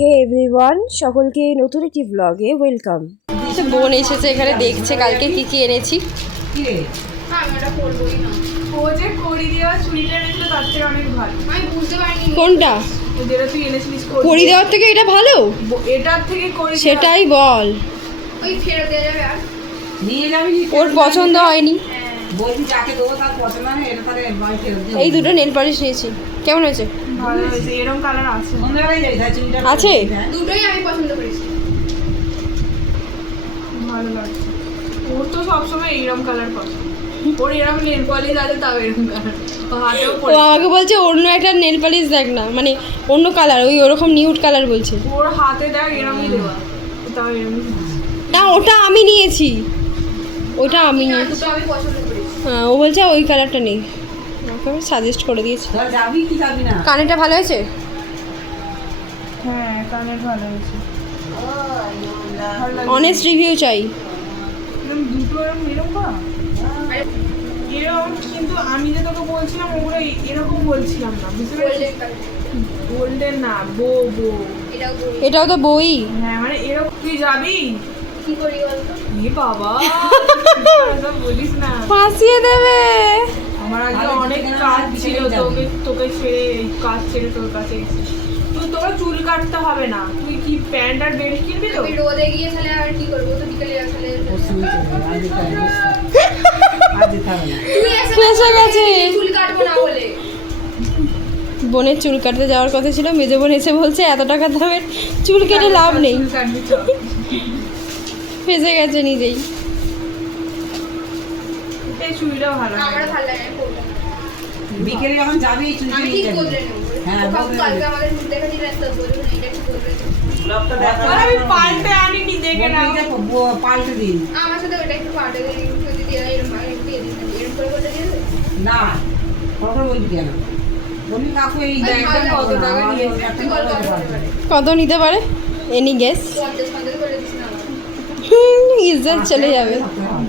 হে everyone, সকলকে নতুন একটি ব্লগে ওয়েলকাম। বোন এসেছে এখানে, দেখছে কালকে কি কি এনেছি। কোনটা করি দেওয়ার থেকে এটা ভালো? এটার থেকে সেটাই বল। ওর পছন্দ হয়নি। এই দুটো নেল পালিশ নিয়েছি, কেমন হয়েছে? ভালো হয়েছে, এরকম কালার আছে। আছে দুটোই আমি পছন্দ করেছি, ভালো লাগছে। ওর তো সবসময় এইরকম কালার পছন্দ। ওর এরকম নেল পলিশ আছে, তাও এরকম কালার। হাতেও ও আমাকে বলছে অন্য একটা নেল পালিশ দেখ না, মানে অন্য কালার, ওই ওরকম নিউড কালার বলছে। ওর হাতে দেখ এরকমই দেওয়া, তাও এরকমই। না, ওটা আমি নিয়েছি, ওটা আমি নিয়েছি। দুটো আমি পছন্দ করেছি। হ্যাঁ, ও বলছে ওই কালারটা নেই, আমাকে আমি সাজেস্ট করে দিয়েছি। কানেরটা ভালো হয়েছে? হ্যাঁ, কানের ভালো হয়েছে। অনেস্ট রিভিউ চাই। দুটো এরকম এরকম না এরকম, কিন্তু আমি যে তোকে বলছিলাম ওগুলো এরকম বলছিলাম না, বুঝতে পেরেছিস? গোল্ডেন না, বো বো। এটাও করি। এটাও তো বই। হ্যাঁ মানে এরকম। তুই যাবি? কি করি বলতো? এ বাবা, এসব বলিস না। ফাঁসিয়ে দেবে। আমার আগে অনেক কাজ ছিল, তোকে তোকে ছেড়ে এই কাজ ছেড়ে তোর কাছে এসেছি। তোর চুল কাটতে হবে না, তুই কি প্যান্ট আর বেল্ট কিনবি তো? আমি রোদে গিয়ে তাহলে আর কি করবো, তো বিকেলে তাহলে তুই এসে ফেঁসে গেছে। চুল কাটবো না বলে। বোনের চুল কাটতে যাওয়ার কথা ছিল, মেজো বোন এসে বলছে এত টাকা দামের চুল কেটে লাভ নেই। চুল কাটবি চল। ফেঁসে গেছে নিজেই। এই চুলটাও ভালো লাগে। আমার ভালো লাগে, আমি পরবো। বিকেলে যখন যাবি এই চুলটা আমি নিয়ে ঠিক যাবি। বদলে নেবো। হ্যাঁ, কোথাও বদলে কালকে নেবো। আমাদের চুল দেখাচ্ছি না, তো বলবো না, এটা ঠিক বদলে নেবো। আর আমি পাল্টে আনিনি, দেখে না। পাল্টে দিন। আমার সাথে ওটা একটু পাল্টে দিয়ে যদি দিয়ে দেয়, এরকম এরকম দিয়ে দিস, এরকম করে বলে দিয়ে দেবে। না, কখন বলবি কেন? বলবি কাকু এই ওই জায়গাটা ভালো, কত টাকা আমার নিয়েছে? একটু গল্প করতে পারে। কত নিতে পারে? Any guess? 50 করে দিস না আমার। ইজ্জত চলে যাবে।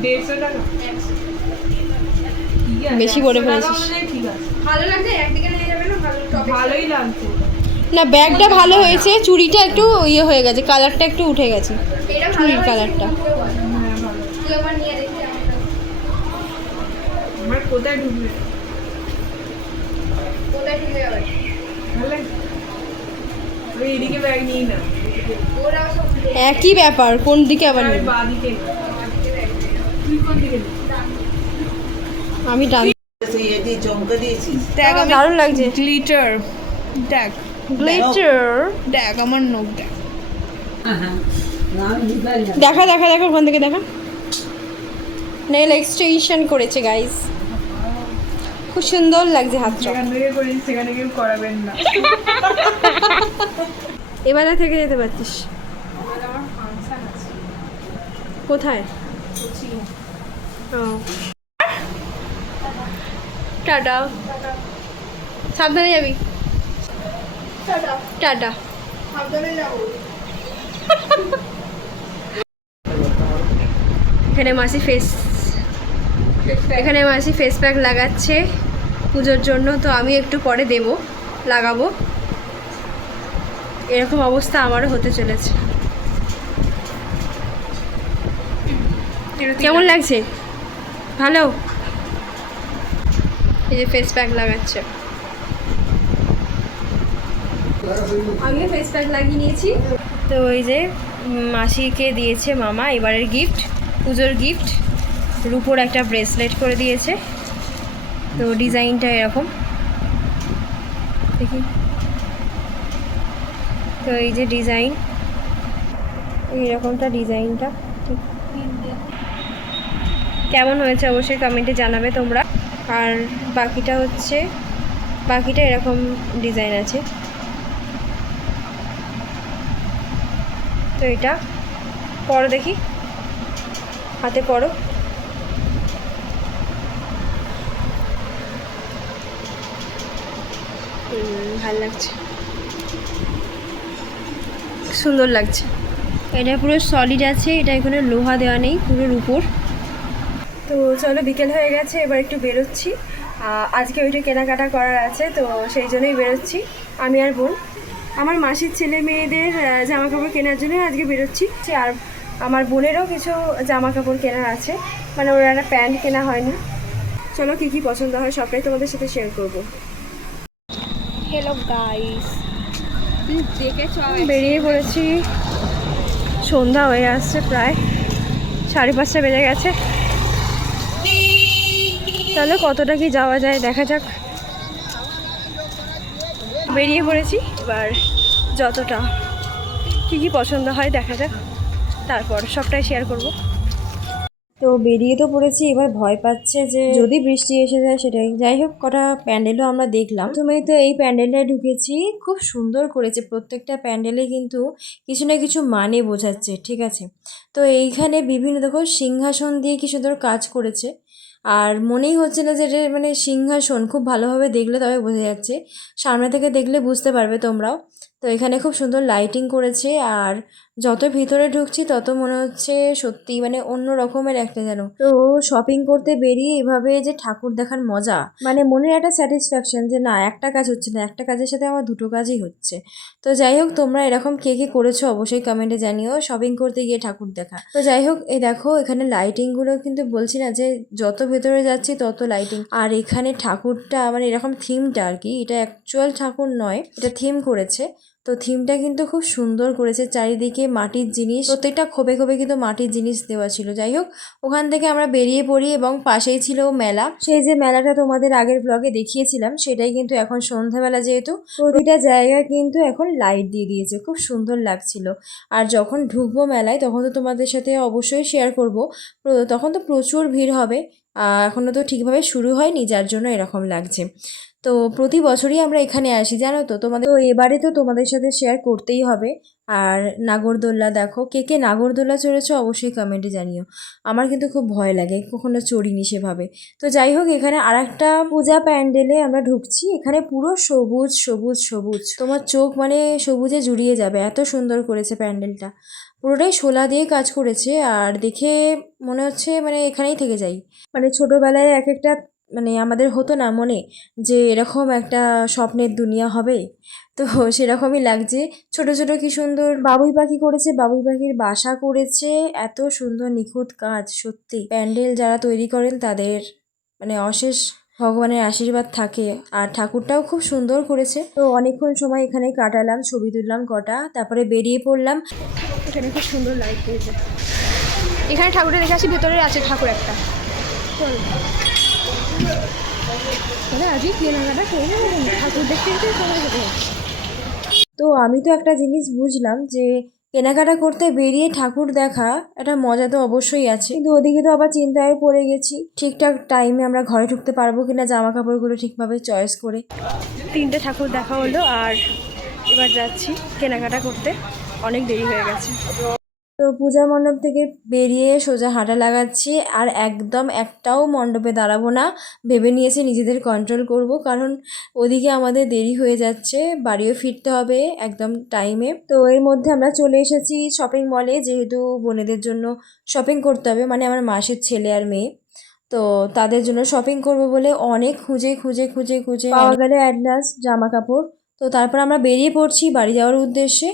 150 টাকা। 100 ঠিক আছে, বেশি করে 100 টাকা ফেলেছিস। অনুযায়ী ঠিক আছে। ভালো লাগছে, একদিকে নিয়ে যাবে না, ভালো টপিক। ভালোই লাগছে। না, ব্যাগটা ভালো হয়েছে, চুড়িটা একটু ইয়ে হয়ে গেছে, কালারটা একটু উঠে গেছে। এটা ভালো চুড়ির হয়েছে, কালারটা। পুরো ভালো। হ্যাঁ ভালো। তুই আবার নিয়ে দেখি আমারটা। আমার কোথায় ঢুকবে? কোথায় ঢুকে যাবে? ভালো লাগে? আমি এদিকে ব্যাগ নিই না, ওরা সব উল্টো। একই ব্যাপার, কোন দিকে আবার আমি নেবে? বাঁ দিকে নিই। আমাদেরকে ব্যাগ দেয় না। তুই কোন দিকে নিস? আমি ডান। সেই এদি চমকে দিয়েছিস। দেখ আমি দারুণ লাগছে। গ্লিটার। দেখ গ্লিটার। দেখ আমার নখ দেখ। হ্যাঁ, আমি বুঝলাম না। দেখা দেখা দেখা, ওখান থেকে দেখা। নেল এক্সটেনশন করেছে গাইস, খুব সুন্দর লাগছে হাতটা। যেখান থেকে করি সেখানে কেউ করাবেন না। এবারে থেকে যেতে পারছিস। আমার ফাংশন আছে। কোথায়? ও, টাটা। সাবধানে যাবি। টাটা। টাটা। সাবধানে যাবো। এখানে মাসি ফেস প্যাক লাগাচ্ছে পুজোর জন্য, তো আমি একটু পরে লাগাবো। এরকম অবস্থা আমারও হতে চলেছে। কেমন লাগছে? ভালো? এই যে ফেস প্যাক লাগাচ্ছে, আমিও ফেস প্যাক লাগিয়ে নিয়েছি। তো ওই যে মাসিকে দিয়েছে মামা এবারের গিফট, পুজোর গিফট, রূপোর একটা ব্রেসলেট করে দিয়েছে। তো ডিজাইনটা এরকম দেখি। তো এই যে ডিজাইন, এইরকমটা ডিজাইনটা কেমন হয়েছে অবশ্যই কমেন্টে জানাবে তোমরা। আর বাকিটা এরকম ডিজাইন আছে। তো এটা পরো দেখি, হাতে পরো। ভালো লাগছে, সুন্দর লাগছে। এটা পুরো সলিড আছে, এটা এখানে লোহা দেওয়া নেই, পুরো রূপোর। তো চলো, বিকেল হয়ে গেছে, এবার একটু বেরোচ্ছি। আজকে ওইটা কেনাকাটা করার আছে, তো সেই জন্যই বেরোচ্ছি আমি আর বোন। আমার মাসির ছেলে মেয়েদের জামা কাপড় কেনার জন্য আজকে বেরোচ্ছি। আর আমার বোনেরও কিছু জামা কাপড় কেনার আছে, মানে ওর একটা প্যান্ট কেনা হয়নি। চলো কী কী পছন্দ হয় সবটাই তোমাদের সাথে শেয়ার করবো। হ্যালো গাইস, বেরিয়ে পড়েছি। সন্ধ্যা হয়ে আসছে, প্রায় 5:30 বেজে গেছে। তাহলে কতটা কি যাওয়া যায় দেখা যাক। বেরিয়ে পড়েছি, এবার যতটা কী কী পছন্দ হয় দেখা যাক, তারপর সবটাই শেয়ার করব। তো বেরিয়ে তো পড়েছি, এবার ভয় পাচ্ছে যে যদি বৃষ্টি এসে যায় সেটাই। যাই হোক, কটা প্যান্ডেলও আমরা দেখলাম। প্রথমেই তো এই প্যান্ডেলটায় ঢুকেছি, খুব সুন্দর করেছে। প্রত্যেকটা প্যান্ডেলে কিন্তু কিছু না কিছু মানে বোঝাচ্ছে, ঠিক আছে। তো এইখানে বিভিন্ন দেখো সিংহাসন দিয়ে কি সুন্দর কাজ করেছে, আর মনেই হচ্ছে না যে এটা মানে সিংহাসন। খুব ভালোভাবে দেখলে তবে বোঝা যাচ্ছে, সামনে থেকে দেখলে বুঝতে পারবে তোমরাও। তো এখানে খুব সুন্দর লাইটিং করেছে, আর যত ভিতরে ঢুকছি তত মনে হচ্ছে সত্যি মানে অন্য রকমের একটা যেন। তো শপিং করতে বেরিয়ে এভাবে যে ঠাকুর দেখার মজা, মানে মনের একটা স্যাটিসফ্যাকশন যে না একটা কাজ হচ্ছে না, একটা কাজের সাথে আমার দুটো কাজই হচ্ছে। তো যাই হোক, তোমরা এরকম কে কে করেছো অবশ্যই কমেন্টে জানিও, শপিং করতে গিয়ে ঠাকুর দেখা। তো যাই হোক, এই দেখো এখানে লাইটিংগুলো কিন্তু বলছি না যে যত ভেতরে যাচ্ছি তত লাইটিং। আর এখানে ঠাকুরটা মানে এরকম থিমটা আর কি, এটা অ্যাকচুয়াল ঠাকুর নয়, এটা থিম করেছে। তো থিমটা কিন্তু খুব সুন্দর করেছে, চারিদিকে মাটির জিনিস, প্রত্যেকটা খোপে খোপে কিন্তু মাটির জিনিস দেওয়া ছিল। যাই হোক, ওখান থেকে আমরা বেরিয়ে পড়ি এবং পাশেই ছিল মেলা। সেই যে মেলাটা তোমাদের আগের ব্লগে দেখিয়েছিলাম, সেটাই কিন্তু এখন সন্ধ্যাবেলা, যেহেতু প্রতিটা জায়গায় কিন্তু এখন লাইট দিয়ে দিয়েছে, খুব সুন্দর লাগছিল। আর যখন ঢুকবো মেলায় তখন তো তোমাদের সাথে অবশ্যই শেয়ার করব। তখন তো প্রচুর ভিড় হবে, এখনও তো ঠিকভাবে শুরু হয়নি, যার জন্য এরকম লাগছে। তো প্রতি বছরই আমরা এখানে আসি জানো তো তোমাদের, তো এবারে তো তোমাদের সাথে শেয়ার করতেই হবে। আর নাগরদোল্লা দেখো, কে কে নাগরদোল্লা চড়েছো অবশ্যই কমেন্টে জানিও। আমার কিন্তু খুব ভয় লাগে, কখনো চড়িনি সেভাবে। তো যাই হোক, এখানে আর একটা পূজা প্যান্ডেলে আমরা ঢুকছি। এখানে পুরো সবুজ সবুজ সবুজ, তোমার চোখ মানে সবুজে জুড়িয়ে যাবে, এত সুন্দর করেছে প্যান্ডেলটা। পুরোটাই শোলা দিয়ে কাজ করেছে, আর দেখে মনে হচ্ছে মানে এখানেই থেকে যাই। মানে ছোটোবেলায় এক একটা মানে আমাদের হতো না মনে যে এরকম একটা স্বপ্নের দুনিয়া হবে, তো সেরকমই লাগছে। ছোট ছোট কি সুন্দর বাবুই পাখি করেছে, বাবুই পাখির বাসা করেছে, এত সুন্দর নিখুঁত কাজ। সত্যি প্যান্ডেল যারা তৈরি করেন তাদের মানে অশেষ ভগবানের আশীর্বাদ থাকে। আর ঠাকুরটাও খুব সুন্দর করেছে। তো অনেকক্ষণ সময় এখানে কাটালাম, ছবি তুললাম কটা, তারপরে বেরিয়ে পড়লাম। এখানে খুব সুন্দর লাইট করেছে। এখানে ঠাকুরটা দেখে আসি, ভেতরে আছে ঠাকুর একটা। চল আজকে কেনাকাটা করে ঠাকুর দেখতে সময় হবে। তো আমি তো একটা জিনিস বুঝলাম যে কেনাকাটা করতে বেরিয়ে ঠাকুর দেখা একটা মজা তো অবশ্যই আছে, কিন্তু ওদিকে তো আবার চিন্তায় পড়ে গেছি ঠিকঠাক টাইমে আমরা ঘরে ঢুকতে পারবো কিনা, জামা কাপড়গুলো ঠিকভাবে চয়েস করে। 3টে ঠাকুর দেখা হলো, আর এবার যাচ্ছি কেনাকাটা করতে, অনেক দেরি হয়ে গেছে। তো পূজা মণ্ডপ থেকে বেরিয়ে সোজা হাঁটা লাগাচ্ছি, আর একদম একটাও মণ্ডপে দাঁড়াবো না, ভেবে নিয়েছি নিজেদের কন্ট্রোল করব, কারণ ওদিকে আমাদের দেরি হয়ে যাচ্ছে, বাড়িও ফিরতে হবে একদম টাইমে। তো এর মধ্যে আমরা চলে এসেছি শপিং মলে, যেহেতু বোনেদের জন্য শপিং করতে হবে, মানে আমার মাসির ছেলে আর মেয়ে, তো তাদের জন্য শপিং করব বলে অনেক খুঁজে খুঁজে খুঁজে খুঁজে পাওয়া গেলে অ্যাট লাস্ট জামা কাপড়। তো তারপর আমরা বেরিয়ে পড়ছি বাড়ি যাওয়ার উদ্দেশ্যে।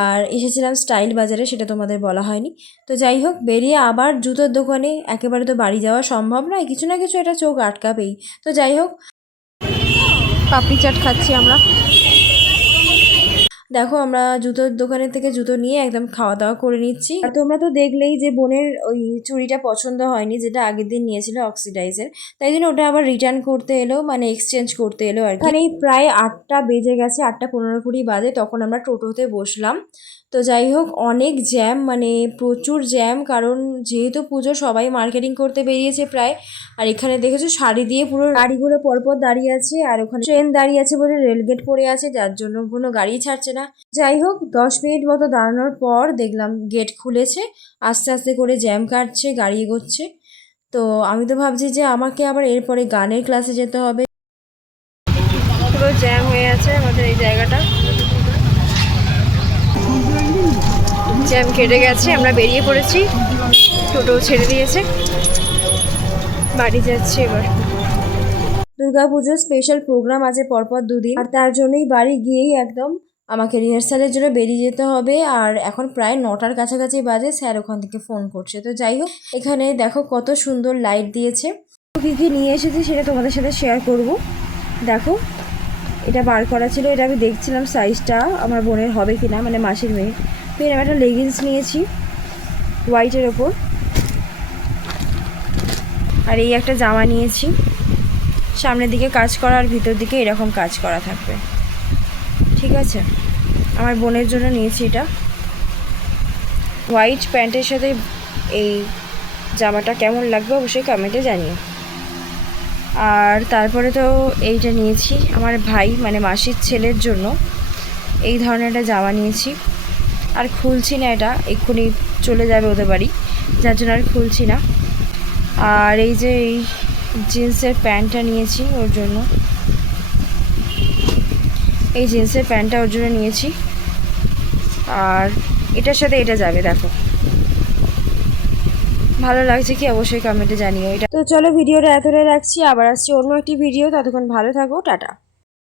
আর এসেছিলাম স্টাইল বাজারে, সেটা তোমাদের বলা হয়নি। তো যাই হোক, বেরিয়ে আবার জুতোর দোকানে, একেবারে তো বাড়ি যাওয়া সম্ভব নয়, কিছু না কিছু এটা চোখ আটকাবেই। তো যাই হোক, পাপড়ি চাট খাচ্ছি আমরা। দেখো আমরা জুতোর দোকানের থেকে জুতো নিয়ে একদম খাওয়া দাওয়া করে নিচ্ছি। আর তোমরা তো দেখলেই যে বোনের ওই চুড়িটা পছন্দ হয়নি, যেটা আগের দিন নিয়েছিল অক্সিডাইজের, তাই জন্য ওটা আবার রিটার্ন করতে এলো, মানে এক্সচেঞ্জ করতে এলো আর কি। এখানে প্রায় 8টা বেজে গেছে, 8:15-20 বাজে, তখন আমরা টোটোতে বসলাম। তো যাই হোক, অনেক জ্যাম, মানে প্রচুর জ্যাম, কারণ যেহেতু পুজো সবাই মার্কেটিং করতে বেরিয়েছে প্রায়। আর এখানে দেখেছো শাড়ি দিয়ে পুরো গাড়িগুলো পরপর দাঁড়িয়ে আছে, আর ওখানে ট্রেন দাঁড়িয়ে আছে বলে রেলগেট পড়ে আছে, যার জন্য কোনো গাড়ি ছাড়ছে না। যাই হোক, 10 মিনিট মতো দাঁড়ানোর পর দেখলাম গেট খুলেছে, আস্তে আস্তে করে জ্যাম কাটছে, গাড়ি এগোচ্ছে। তো আমি তো ভাবছি যে আমাকে আবার এরপরে গানের ক্লাসে যেতে হবে। পুরো জ্যাম হয়ে আছে আমাদের এই জায়গাটা, জ্যাম কেটে গেছে, আমরা বেরিয়ে পড়েছি, টোটো ছেড়ে দিয়েছে, বাড়ি যাচ্ছি এবার। দুর্গাপুজোর স্পেশাল প্রোগ্রাম আছে পরপর 2 দিন, আর তার জন্যই বাড়ি গিয়েই একদম আমাকে রিহার্সালের জন্য বেরিয়ে যেতে হবে। আর এখন প্রায় 9টার কাছাকাছি বাজে, স্যার ওখান থেকে ফোন করছে। তো যাই হোক, এখানে দেখো কত সুন্দর লাইট দিয়েছে। কী কী নিয়ে এসেছি সেটা তোমাদের সাথে শেয়ার করব। দেখো, এটা বার করা ছিল, এটা আমি দেখছিলাম সাইজটা আমার বোনের হবে কি না, মানে মাসির মেয়ে। তো এরকম একটা লেগিংস নিয়েছি হোয়াইটের ওপর, আর এই একটা জামা নিয়েছি। সামনের দিকে কাজ করা আর ভিতর দিকে এরকম কাজ করা থাকবে, ঠিক আছে। আমার বোনের জন্য নিয়েছি এটা। হোয়াইট প্যান্টের সাথে এই জামাটা কেমন লাগবে অবশ্যই কমেন্টে জানিও। আর তারপরে তো এইটা নিয়েছি আমার ভাই মানে মাসির ছেলের জন্য, এই ধরনের একটা জামা নিয়েছি। আর খুলছি না, এটা এক্ষুনি চলে যাবে ওদের বাড়ি, যার জন্য আর খুলছি না। আর এই যে এই জিন্সের প্যান্টটা নিয়েছি ওর জন্য, এই জিন্সের প্যান্টটা ওর জন্য নিয়েছি। আর এটার সাথে এটা যাবে, দেখো ভালো লাগছে কি অবশ্যই কমেন্টে জানিও। এটা তো চলো, ভিডিওটা এতটাই রাখছি, আবার আসছি অন্য একটি ভিডিও। ততক্ষণ ভালো থাকো, টাটা।